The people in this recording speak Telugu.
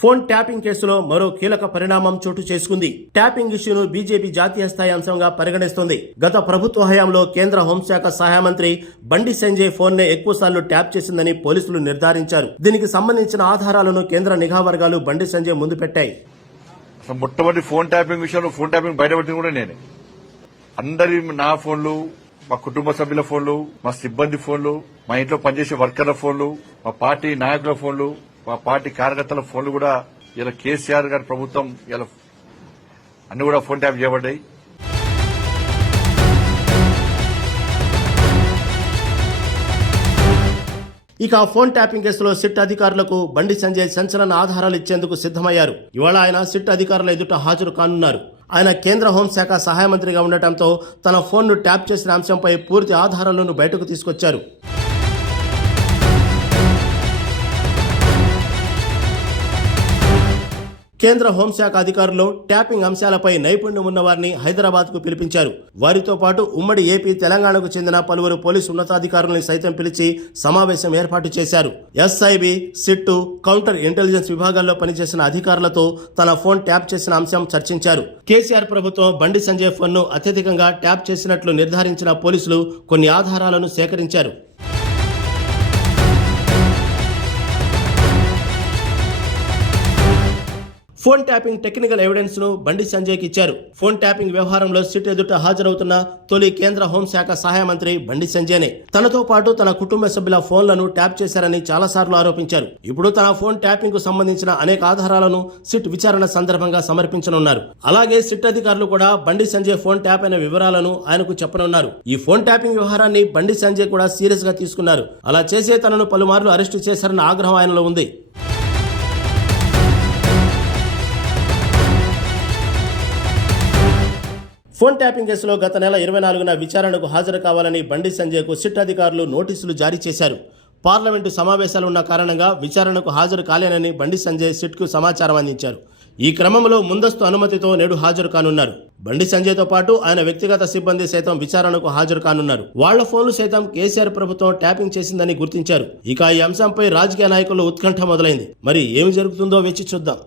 ఫోన్ ట్యాపింగ్ కేసులో మరో కీలక పరిణామం చోటు చేసుకుంది. ట్యాపింగ్ ఇష్యూను బీజేపీ జాతీయ స్థాయి అంశంగా పరిగణిస్తోంది. గత ప్రభుత్వ హయాంలో కేంద్ర హోంశాఖ సహాయ మంత్రి బండి సంజయ్ ఫోన్ నే ఎక్కువసార్లు ట్యాప్ చేసిందని పోలీసులు నిర్ధారించారు. దీనికి సంబంధించిన ఆధారాలను కేంద్ర నిఘా వర్గాలు బండి సంజయ్ ముందు పెట్టాయి. మొట్టమొదటి ఫోన్ ట్యాపింగ్ విషయంలో ఫోన్ ట్యాపింగ్ బయటపెట్టింది కూడా నేనే. అందరి నా ఫోన్లు, మా కుటుంబ సభ్యుల ఫోన్లు, మా సిబ్బంది ఫోన్లు, మా ఇంట్లో పనిచేసే వర్కర్ల ఫోన్లు, మా పార్టీ నాయకుల ఫోన్లు, మా పార్టీ కార్యకర్తల ఫోన్లు కూడా ఇలా కేసీఆర్ గారి ప్రభుత్వం ఇలా అన్ని కూడా ఫోన్ ట్యాప్ చేయబడ్డాయి. ఇక ఫోన్ ట్యాపింగ్ కేసులో సిట్ అధికారులకు బండి సంజయ్ సంచలన ఆధారాలు ఇచ్చేందుకు సిద్దమయ్యారు. ఇవాళ ఆయన సిట్ అధికారుల ఎదుట హాజరు కానున్నారు. ఆయన కేంద్ర హోంశాఖ సహాయ మంత్రిగా ఉండటంతో తన ఫోన్ను ట్యాప్ చేసిన అంశంపై పూర్తి ఆధారాలను బయటకు తీసుకొచ్చారు. కేంద్ర హోంశాఖ అధికారులు ట్యాపింగ్ అంశాలపై నైపుణ్యం ఉన్న వారిని హైదరాబాద్ కు పిలిపించారు. వారితో పాటు ఉమ్మడి ఏపీ, తెలంగాణకు చెందిన పలువురు పోలీసు ఉన్నతాధికారులను సైతం పిలిచి సమావేశం ఏర్పాటు చేశారు. ఎస్ఐబి, సిట్టు, కౌంటర్ ఇంటెలిజెన్స్ విభాగాల్లో పనిచేసిన అధికారులతో తన ఫోన్ ట్యాప్ చేసిన అంశం చర్చించారు. కేసీఆర్ ప్రభుత్వం బండి సంజయ్ ఫోన్ ను అత్యధికంగా ట్యాప్ చేసినట్లు నిర్ధారించిన పోలీసులు కొన్ని ఆధారాలను సేకరించారు. ఫోన్ ట్యాపింగ్ టెక్నికల్ ఎవిడెన్స్ ను బండి సంజయ్కి ఇచ్చారు. ఫోన్ ట్యాపింగ్ వ్యవహారంలో సిట్ ఎదుట హాజరవుతున్న తొలి కేంద్ర హోంశాఖ సహాయ మంత్రి బండి సంజయ్నే. తనతో పాటు తన కుటుంబ సభ్యుల ఫోన్లను ట్యాప్ చేశారని చాలాసార్లు ఆరోపించారు. ఇప్పుడు తన ఫోన్ ట్యాపింగ్ కు సంబంధించిన అనేక ఆధారాలను సిట్ విచారణ సందర్భంగా సమర్పించనున్నారు. అలాగే సిట్ అధికారులు కూడా బండి సంజయ్ ఫోన్ ట్యాప్ అయిన వివరాలను ఆయనకు చెప్పనున్నారు. ఈ ఫోన్ ట్యాపింగ్ వ్యవహారాన్ని బండి సంజయ్ కూడా సీరియస్ గా తీసుకున్నారు. అలా చేసే తనను పలుమార్లు అరెస్టు చేశారన్న ఆగ్రహం ఆయనలో ఉంది. ఫోన్ ట్యాపింగ్ కేసులో గత నెల 24న విచారణకు హాజరు కావాలని బండి సంజయ్కు సిట్ అధికారులు నోటీసులు జారీ చేశారు. పార్లమెంటు సమావేశాలు ఉన్న కారణంగా విచారణకు హాజరు కాలేనని బండి సంజయ్ సిట్కు సమాచారం అందించారు. ఈ క్రమంలో ముందస్తు అనుమతితో నేడు హాజరు కానున్నారు. బండి సంజయ్తో పాటు ఆయన వ్యక్తిగత సిబ్బంది సైతం విచారణకు హాజరు కానున్నారు. వాళ్ల ఫోన్లు సైతం కేసీఆర్ ప్రభుత్వం ట్యాపింగ్ చేసిందని గుర్తించారు. ఇక ఈ అంశంపై రాజకీయ నాయకుల్లో ఉత్కంఠ మొదలైంది. మరి ఏమి జరుగుతుందో వేచి చూద్దాం.